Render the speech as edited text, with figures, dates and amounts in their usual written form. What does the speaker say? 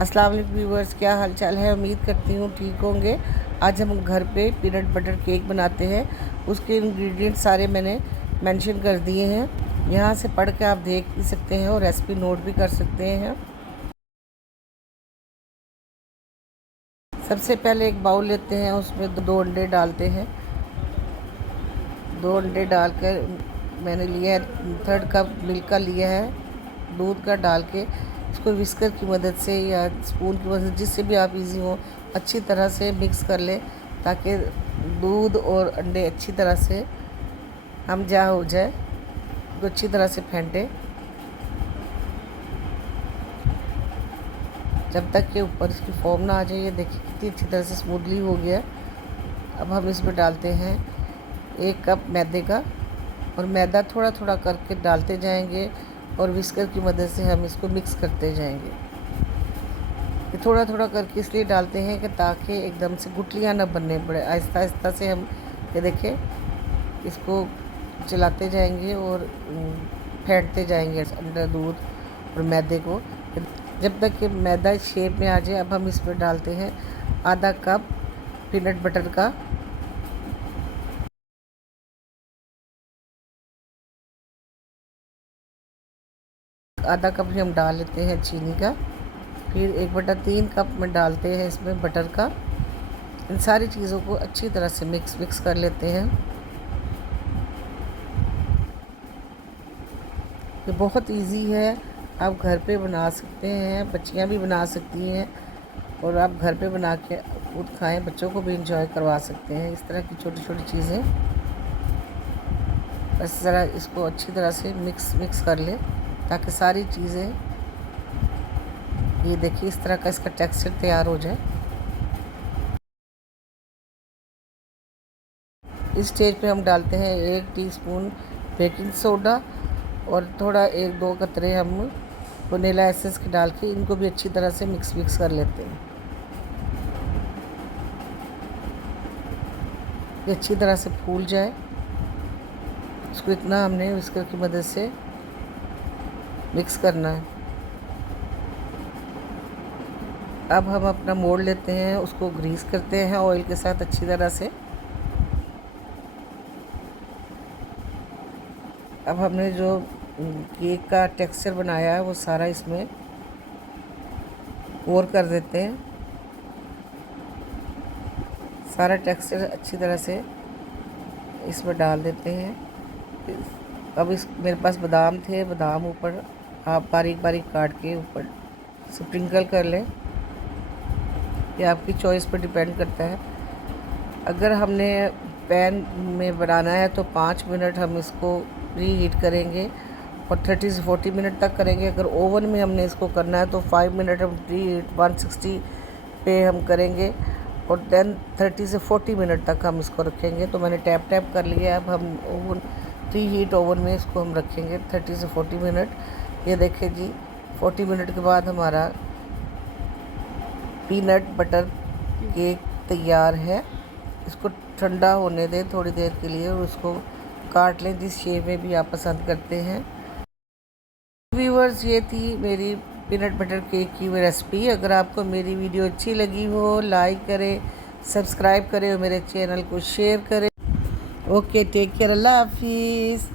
अस्सलाम वालेकुम व्यूवर्स, क्या हाल चाल है। उम्मीद करती हूँ ठीक होंगे। आज हम घर पे पीनट बटर केक बनाते हैं। उसके इंग्रेडिएंट सारे मैंने मेंशन कर दिए हैं। यहाँ से पढ़ के आप देख भी सकते हैं और रेसिपी नोट भी कर सकते हैं। सबसे पहले एक बाउल लेते हैं, उसमें 2 अंडे डालते हैं। 2 अंडे डालकर मैंने लिया है 1/3 कप मिल्क का लिया है, दूध का डाल के इसको विस्कर की मदद से या स्पून की मदद से, जिससे भी आप इजी हो, अच्छी तरह से मिक्स कर लें ताकि दूध और अंडे अच्छी तरह से हम जा हो जाए। तो अच्छी तरह से फेंटें जब तक कि ऊपर इसकी फॉर्म ना आ जाए। ये देखिए कितनी अच्छी तरह से स्मूथली हो गया। अब हम इसमें डालते हैं 1 कप मैदे का, और मैदा थोड़ा थोड़ा करके डालते जाएंगे और विस्कर की मदद से हम इसको मिक्स करते जाएंगे। ये थोड़ा थोड़ा करके इसलिए डालते हैं कि ताकि एकदम से गुठलियाँ ना बनने पड़े। आहिस्ता आहिस्ता से हम ये देखें इसको चलाते जाएंगे और फेंटते जाएंगे अंडा, दूध और मैदे को, जब तक कि मैदा शेप में आ जाए। अब हम इसमें डालते हैं आधा कप पीनट बटर का, आधा कप भी हम डाल लेते हैं चीनी का। फिर 1/3 कप में डालते हैं इसमें बटर का। इन सारी चीज़ों को अच्छी तरह से मिक्स कर लेते हैं। ये बहुत इजी है, आप घर पे बना सकते हैं, बच्चियां भी बना सकती हैं और आप घर पे बना के खुद खाएं, बच्चों को भी इंजॉय करवा सकते हैं। इस तरह की छोटी छोटी चीज़ें, बस ज़रा इसको अच्छी तरह से मिक्स कर लें ताकि सारी चीज़ें, ये देखिए इस तरह का इसका टेक्सचर तैयार हो जाए। इस स्टेज पे हम डालते हैं 1 टीस्पून बेकिंग सोडा और थोड़ा 1-2 कतरे हम वनीला एसेंस के डाल के इनको भी अच्छी तरह से मिक्स कर लेते हैं। ये अच्छी तरह से फूल जाए, इसको इतना हमने विस्कर की मदद से मिक्स करना है। अब हम अपना मोल्ड लेते हैं, उसको ग्रीस करते हैं ऑयल के साथ अच्छी तरह से। अब हमने जो केक का टेक्सचर बनाया है वो सारा इसमें पोर कर देते हैं। सारा टेक्सचर अच्छी तरह से इसमें डाल देते हैं। अब इस मेरे पास बादाम थे, बादाम ऊपर आप बारीक बारीक काट के ऊपर स्प्रिंकल कर लें। ये आपकी चॉइस पर डिपेंड करता है। अगर हमने पैन में बनाना है तो 5 मिनट हम इसको प्री हीट करेंगे और 30 से 40 मिनट तक करेंगे। अगर ओवन में हमने इसको करना है तो 5 मिनट हम प्री हीट 160 पे हम करेंगे और देन 30 से 40 मिनट तक हम इसको रखेंगे। तो मैंने टैप कर लिया। अब हम ओवन, प्री हीट ओवन में इसको हम रखेंगे 30 से 40 मिनट। ये देखिए जी 40 मिनट के बाद हमारा पीनट बटर केक तैयार है। इसको ठंडा होने दें थोड़ी देर के लिए और उसको काट लें जिस शेप में भी आप पसंद करते हैं। व्यूअर्स, ये थी मेरी पीनट बटर केक की रेसिपी। अगर आपको मेरी वीडियो अच्छी लगी हो, लाइक करें, सब्सक्राइब करें और मेरे चैनल को शेयर करें। ओके, टेक केयर, अल्लाह हाफिज़।